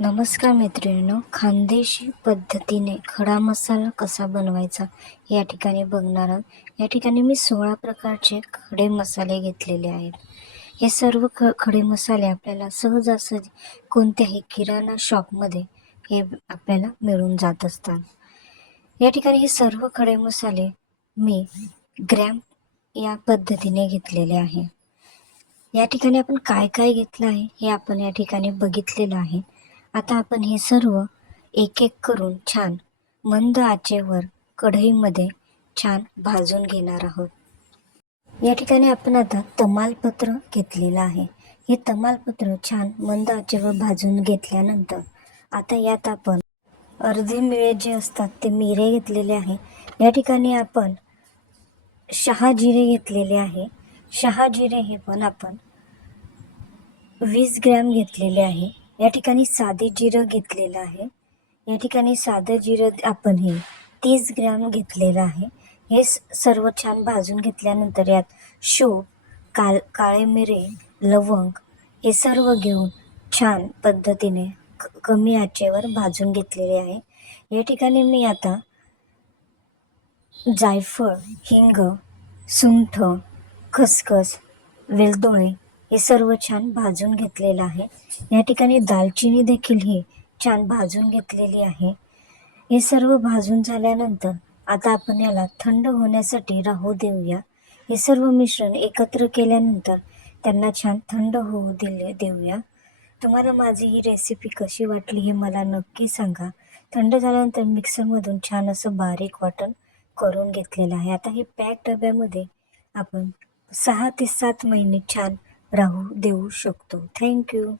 नमस्कार मैत्रिणींनो, खानदेशी पद्धतीने खडा मसाला कसा बनवायचा या ठिकाणी बघणार आहोत. या ठिकाणी मी 16 प्रकारचे खडे मसाले घेतलेले आहेत. हे सर्व खडे मसाले आपल्याला सहजासहजी कोणत्याही किराणा शॉपमध्ये हे आपल्याला मिळून जात असतात. या ठिकाणी हे सर्व खडे मसाले मी ग्रॅम या पद्धतीने घेतलेले आहे. या ठिकाणी आपण काय काय घेतलं आहे हे आपण या ठिकाणी बघितलेलं आहे. आता आपण हे सर्व एक एक करून छान मंद आचेवर कढईमध्ये छान भाजून घेणार आहोत. या ठिकाणी आपण आता तमालपत्र घेतलेलं आहे. हे तमालपत्र छान मंद आचेवर भाजून घेतल्यानंतर आता यात आपण अर्धे मिरे जे असतात ते मिरे घेतलेले आहे. या ठिकाणी आपण शहाजिरे घेतलेले आहे. शहाजिरे हे पण आपण 20 ग्रॅम घेतलेले आहे. या ठिकाणी साधे जिरं घेतलेलं आहे. या ठिकाणी साधं जिरं आपण हे 30 ग्रॅम घेतलेलं आहे. हे सर्व छान भाजून घेतल्यानंतर यात शोभ, काळे मिरे, लवंग हे सर्व घेऊन छान पद्धतीने कमी आचेवर भाजून घेतलेले आहे. या ठिकाणी मी आता जायफळ, हिंग, सुंठ, खसखस, वेलदोळे हे सर्व छान भाजून घेतलेलं आहे. या ठिकाणी दालचिनी देखील ही छान भाजून घेतलेली आहे. हे सर्व भाजून झाल्यानंतर आता आपण याला थंड होण्यासाठी राहू देऊया. हे सर्व मिश्रण एकत्र केल्यानंतर त्यांना छान थंड होऊ देऊया. तुम्हाला माझी ही रेसिपी कशी वाटली हे मला नक्की सांगा. थंड झाल्यानंतर मिक्सरमधून छान असं बारीक वाटण करून घेतलेलं आहे. आता हे पॅक डब्यामध्ये आपण 6 ते 7 महिने छान राहू देऊ शकतो. थँक्यू.